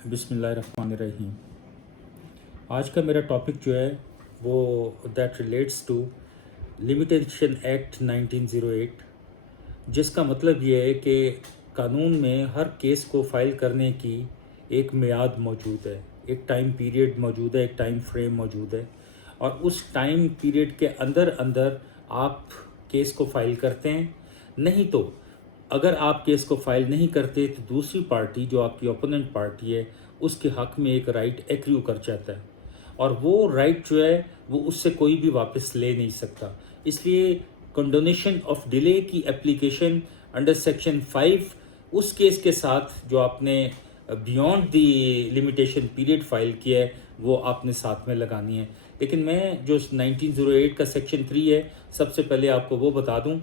بسم اللہ الرحمن الرحیم۔ آج کا میرا ٹاپک جو ہے وہ that relates to limitation act 1908، جس کا مطلب یہ ہے کہ قانون میں ہر کیس کو فائل کرنے کی ایک میعاد موجود ہے، ایک ٹائم پیریڈ موجود ہے، ایک ٹائم فریم موجود ہے، اور اس ٹائم پیریڈ کے اندر آپ کیس کو فائل کرتے ہیں۔ نہیں تو اگر آپ کیس کو فائل نہیں کرتے تو دوسری پارٹی جو آپ کی اوپوننٹ پارٹی ہے اس کے حق میں ایک رائٹ ایکریو کر جاتا ہے، اور وہ رائٹ جو ہے وہ اس سے کوئی بھی واپس لے نہیں سکتا۔ اس لیے کنڈونیشن آف ڈیلے کی اپلیکیشن انڈر سیکشن 5 اس کیس کے ساتھ جو آپ نے beyond the limitation period file کیا ہے وہ آپ نے ساتھ میں لگانی ہے۔ لیکن میں جو 1908 کا سیکشن 3 ہے سب سے پہلے آپ کو وہ بتا دوں۔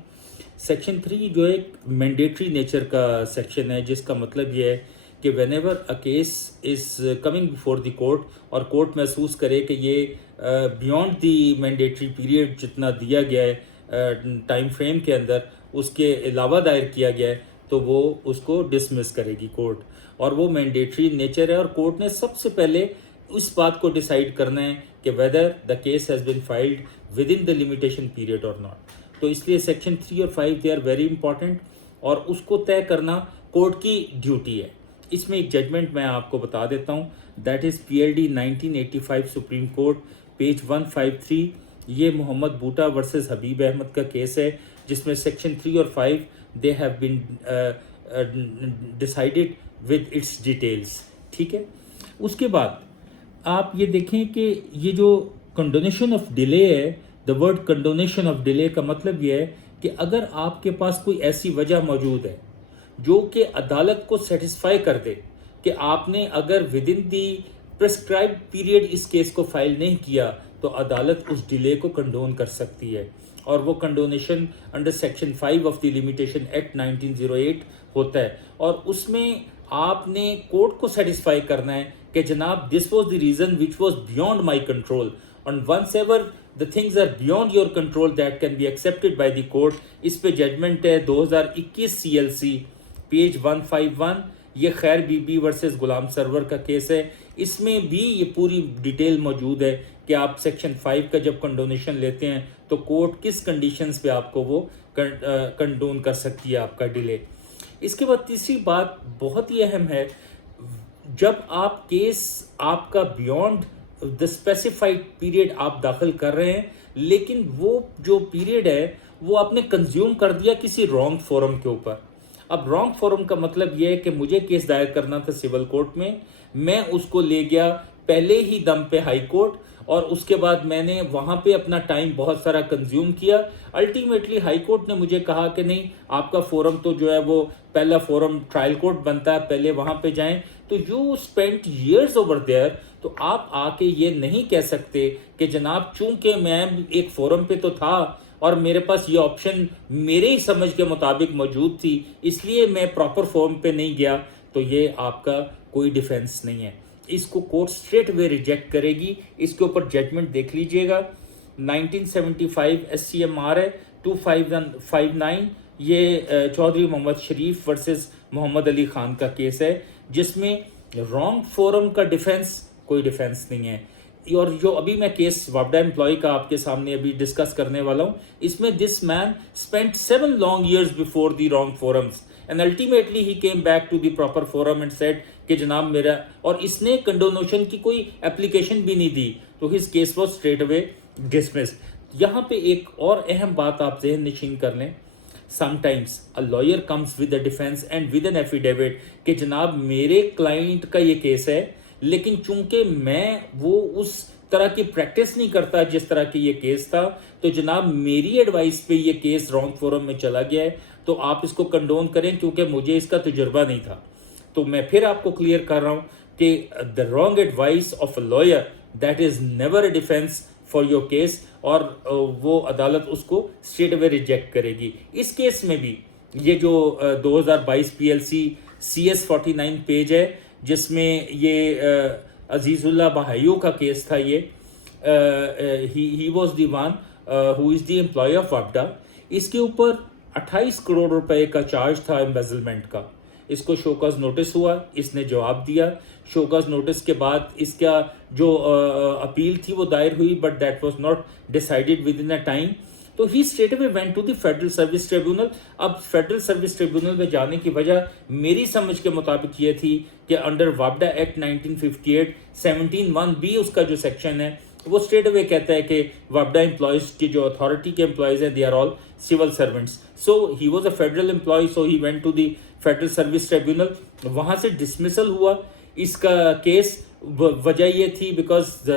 سیکشن 3 جو ایک مینڈیٹری نیچر کا سیکشن ہے، جس کا مطلب یہ ہے کہ when ever a case is coming before the court اور کورٹ محسوس کرے کہ یہ بیونڈ دی مینڈیٹری پیریڈ جتنا دیا گیا ہے ٹائم فریم کے اندر اس کے علاوہ دائر کیا گیا ہے، تو وہ اس کو ڈسمس کرے گی کورٹ، اور وہ مینڈیٹری نیچر ہے، اور کورٹ نے سب سے پہلے اس بات کو ڈیسائیڈ کرنا ہے کہ whether the case has been filed with in the limitation period اور ناٹ۔ تو اس لیے سیکشن 3 اور 5 دے آر ویری امپورٹنٹ، اور اس کو طے کرنا کورٹ کی ڈیوٹی ہے۔ اس میں ایک ججمنٹ میں آپ کو بتا دیتا ہوں، that is PLD 1985 supreme court page 153۔ یہ محمد بوٹا ورسز حبیب احمد کا کیس ہے، جس میں سیکشن 3 اور 5 they have been decided with its details, ٹھیک ہے۔ اس کے بعد آپ یہ دیکھیں کہ یہ جو کنڈونیشن آف ڈیلے ہے، the word condonation of delay کا مطلب یہ ہے کہ اگر آپ کے پاس کوئی ایسی وجہ موجود ہے جو کہ عدالت کو سیٹسفائی کر دے کہ آپ نے اگر within the prescribed period اس کیس کو فائل نہیں کیا تو عدالت اس ڈیلے کو کنڈون کر سکتی ہے، اور وہ condonation under section 5 of the limitation act 1908 ہوتا ہے، اور اس میں آپ نے کورٹ کو سیٹسفائی کرنا ہے کہ جناب this was the reason which was beyond my control, and once ever the things are beyond your control that can be accepted by the court۔ اس پہ ججمنٹ ہے 2021 CLC پیج 151۔ یہ خیر be be versus Ghulam Sarwar کا case ہے، اس میں بھی یہ پوری ڈیٹیل موجود ہے کہ آپ سیکشن 5 کا جب کنڈونیشن لیتے ہیں تو کورٹ کس کنڈیشنز پہ آپ کو وہ کنڈون کر سکتی ہے آپ کا ڈیلے۔ اس کے بعد تیسری بات بہت ہی اہم ہے، جب آپ کیس آپ کا بیونڈ دا اسپیسیفائڈ پیریڈ آپ داخل کر رہے ہیں، لیکن وہ جو پیریڈ ہے وہ آپ نے کنزیوم کر دیا کسی رانگ فورم کے اوپر۔ اب رانگ فورم کا مطلب یہ ہے کہ مجھے کیس دائر کرنا تھا سول کورٹ میں اس کو لے گیا پہلے ہی دم پہ ہائی کورٹ، اور اس کے بعد میں نے وہاں پہ اپنا ٹائم بہت سارا کنزیوم کیا۔ الٹیمیٹلی ہائی کورٹ نے مجھے کہا کہ نہیں، آپ کا فورم تو جو ہے وہ پہلا فورم ٹرائل کورٹ بنتا ہے، پہلے وہاں پہ جائیں۔ تو you spent years over there, تو آپ آ کے یہ نہیں کہہ سکتے کہ جناب چونکہ میں ایک فورم پہ تو تھا اور میرے پاس یہ آپشن میرے ہی سمجھ کے مطابق موجود تھی، اس لیے میں پراپر فارم پہ نہیں گیا، تو یہ آپ کا کوئی ڈیفینس نہیں ہے۔ اس کو کورٹ اسٹریٹ وے ریجیکٹ کرے گی۔ اس کے اوپر ججمنٹ دیکھ لیجئے گا، 1975 SCMR ہے 2559۔ یہ چودھری محمد شریف ورسز محمد علی خان کا کیس ہے، جس میں رانگ فورم کا ڈیفینس کوئی ڈیفینس نہیں ہے۔ اور جو ابھی میں کیس وابڈا امپلائی کا آپ کے سامنے ابھی ڈسکس کرنے والا ہوں، اس میں دس مین spent 7 long years before the wrong forums and ultimately he came back to the proper forum and said کہ جناب میرا، اور اس نے کنڈونیشن کی کوئی اپلیکیشن بھی نہیں دی، تو his case was straight away dismissed۔ یہاں پہ ایک اور اہم بات آپ ذہن نشین کر لیں، sometimes a lawyer comes with a defense and with an affidavit کہ جناب میرے کلائنٹ کا یہ کیس ہے، لیکن چونکہ میں وہ اس طرح کی پریکٹس نہیں کرتا جس طرح کی یہ کیس تھا، تو جناب میری ایڈوائس پہ یہ کیس رانگ فورم میں چلا گیا ہے، تو آپ اس کو کنڈون کریں کیونکہ مجھے اس کا تجربہ نہیں تھا۔ تو میں پھر آپ کو کلیئر کر رہا ہوں کہ the wrong advice of a lawyer that is never a defence for your case, اور وہ عدالت اس کو اسٹریٹ اوے ریجیکٹ کرے گی۔ اس کیس میں بھی یہ جو 2022 PLC CS 49 پیج ہے، جس میں یہ عزیز اللہ بہائیو کا کیس تھا، یہ he was the one who is the employee of وابڈا۔ اس کے اوپر 28 کروڑ روپے کا چارج تھا ایمبیزلمنٹ کا، اس کو شو کاز نوٹس ہوا, اس نے جواب دیا. شو کاز نوٹس کے بعد اس کا جو اپیل تھی وہ دائر ہوئی, but that was not decided within a time. تو he straight away went to the federal service tribunal. اب فیڈرل سروس ٹریبیونل میں جانے کی وجہ میری سمجھ کے مطابق یہ تھی کہ انڈر وابڈا ایکٹ 1958 17(1)(b) اس کا جو سیکشن ہے وہ اسٹریٹ اوے کہتا ہے کہ وابڈا امپلائیز کی جو اتھارٹی کے امپلائیز ہیں they are all civil servants. So he was a federal employee, so he went to the federal service tribunal. وہاں سے ڈسمسل ہوا اس کا کیس. وجہ یہ تھی because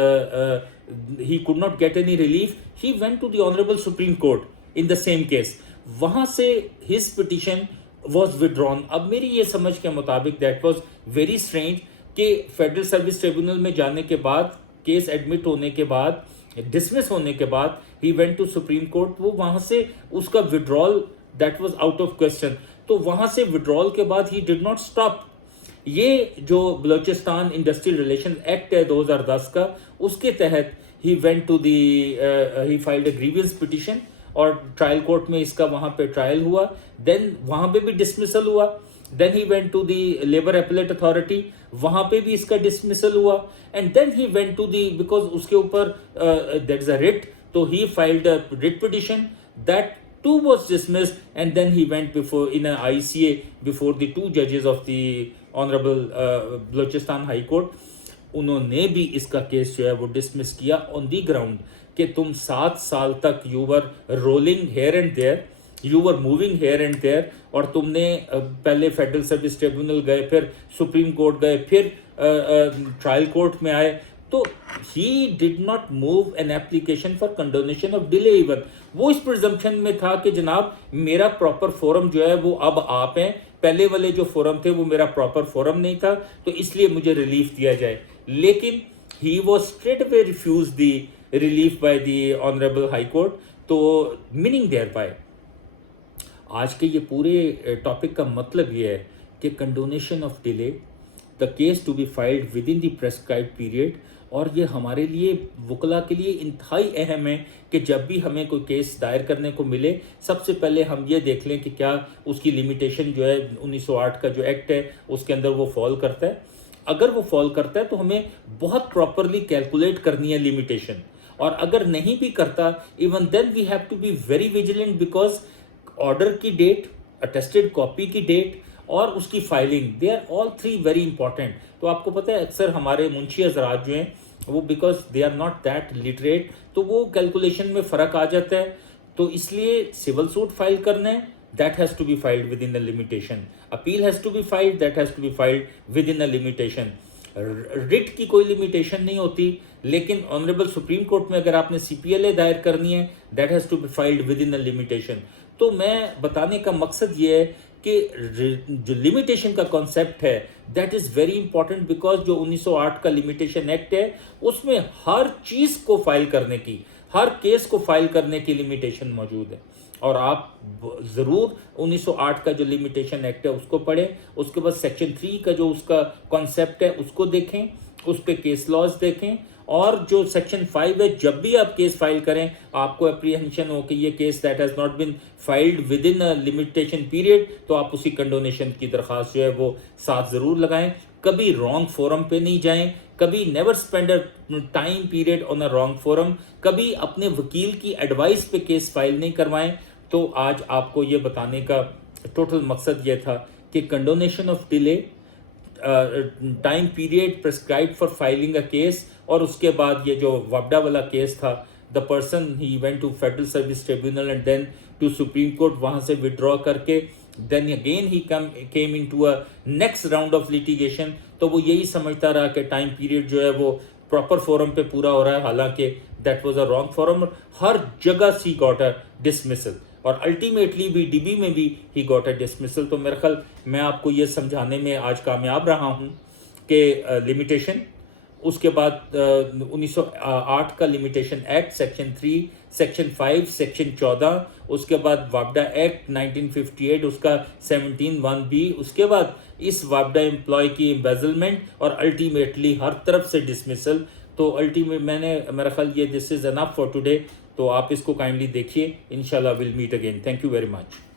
he could not get any relief. He went to the Honorable Supreme Court in the same case. وہاں سے his petition was withdrawn. اب میری یہ سمجھ کے مطابق that was very strange کہ فیڈرل سروس ٹریبیونل میں جانے کے بعد, کیس ایڈمٹ ہونے کے بعد, ڈسمس ہونے کے بعد he went to Supreme Court. وہ وہاں سے اس کا withdrawal that was out of question. تو وہاں سے withdrawal کے بعد he did not stop. یہ جو بلوچستان انڈسٹریل ریلیشن ایکٹ ہے 2010 کا, اس کے تحت he went to the he filed a grievance petition اور ٹرائل کورٹ میں اس کا وہاں پہ ٹرائل ہوا. دین وہاں پہ بھی ڈسمسل ہوا. Then he went to the labour appellate authority, وہاں پہ بھی اس کا ڈسمسل ہوا. And then he went to the, because اس کے اوپر دیٹ از اے ریٹ, تو he filed a writ petition. That too was dismissed, and then he went before in an ICA before the two judges of the Honorable Balochistan High Court. انہوں نے بھی اس کا case جو ہے وہ dismiss کیا on the ground کہ تم 7 سال تک you were rolling here and there, you were moving here and there, اور تم نے پہلے فیڈرل سروس ٹریبیونل گئے, پھر سپریم کورٹ گئے, پھر ٹرائل کورٹ میں آئے. تو he did not move an application for condonation of delay even. وہ اس پرزمپشن میں تھا کہ جناب میرا پراپر فورم جو ہے وہ اب آپ ہیں, پہلے والے جو فورم تھے وہ میرا پراپر فورم نہیں تھا, تو اس لیے مجھے ریلیف دیا جائے. لیکن he was straight away refused the relief by the Honorable High Court. تو meaning thereby آج کے یہ پورے ٹاپک کا مطلب یہ ہے کہ condonation of delay, the case to be filed within the prescribed period. اور یہ ہمارے لیے وکلا کے لیے انتہائی اہم ہے کہ جب بھی ہمیں کوئی کیس دائر کرنے کو ملے, سب سے پہلے ہم یہ دیکھ لیں کہ کیا اس کی لمیٹیشن جو ہے 1908 کا جو ایکٹ ہے اس کے اندر وہ فال کرتا ہے. اگر وہ فال کرتا ہے تو ہمیں بہت پراپرلی کیلکولیٹ کرنی ہے لمیٹیشن, اور اگر نہیں بھی کرتا even then we have to be very vigilant, because order کی ڈیٹ, اٹیسٹڈ کاپی کی ڈیٹ اور اس کی filing, they are all 3 very important. تو آپ کو پتہ ہے اکثر ہمارے منشی حضرات جو ہیں وہ because they are not that literate, تو وہ کیلکولیشن میں فرق آ جاتا ہے. تو اس لیے سول سوٹ فائل کرنا ہے, that has to be filed within the limitation. Appeal has to be filed, that has to be filed within a limitation. Rate کی کوئی لمیٹیشن نہیں ہوتی, لیکن آنریبل سپریم کورٹ میں اگر آپ نے CPLA دائر کرنی ہے, that has to be filed within a limitation. تو میں بتانے کا مقصد یہ ہے کہ جو لمیٹیشن کا کانسیپٹ ہے that is very important, because جو 1908 کا لمیٹیشن ایکٹ ہے اس میں ہر چیز کو فائل کرنے کی, ہر کیس کو فائل کرنے کی لمیٹیشن موجود ہے. اور آپ ضرور 1908 کا جو لمیٹیشن ایکٹ ہے اس کو پڑھیں, اس کے بعد سیکشن 3 کا جو اس کا کانسیپٹ ہے اس کو دیکھیں, اس پہ کیس لاز دیکھیں, اور جو سیکشن 5 ہے جب بھی آپ کیس فائل کریں آپ کو اپریہنشن ہو کہ یہ case that has not been filed with in limitation period, تو آپ اسی کنڈونیشن کی درخواست جو ہے وہ ساتھ ضرور لگائیں. کبھی رانگ فورم پہ نہیں جائیں, کبھی never spend a time period on a wrong forum, کبھی اپنے وکیل کی ایڈوائس پہ کیس فائل نہیں کروائیں. تو آج آپ کو یہ بتانے کا ٹوٹل مقصد یہ تھا کہ condonation of delay, time period prescribed for filing a case, اور اس کے بعد یہ جو وابڈا والا کیس تھا, the person he went to federal service tribunal and then to supreme court, وہاں سے ودرا کر کے then again he came into a next round of litigation. تو وہ یہی سمجھتا رہا کہ ٹائم پیریڈ جو ہے وہ پراپر فورم پہ پورا ہو رہا ہے, حالانکہ that was a wrong forum. ہر جگہ سی گاٹ اے ڈسمسل, اور الٹیمیٹلی بھی ڈی بی میں بھی ہی گاٹ اے ڈسمسل. تو میرے خیال میں آپ کو یہ سمجھانے میں آج کامیاب رہا ہوں کہ لمیٹیشن, اس کے بعد 1908 کا limitation act section 3, section 5, section 14, اس کے بعد وابڈا ایکٹ 1958 اس کا 17(1)(b), اس کے بعد اس وابڈا امپلائی کی امبیزلمنٹ, اور الٹیمیٹلی ہر طرف سے ڈسمسل. تو الٹیمیٹ میں نے میرا خیال یہ دس از انف فار ٹوڈے. تو آپ اس کو کائنڈلی دیکھیے, انشاءاللہ will meet again. Thank you very much.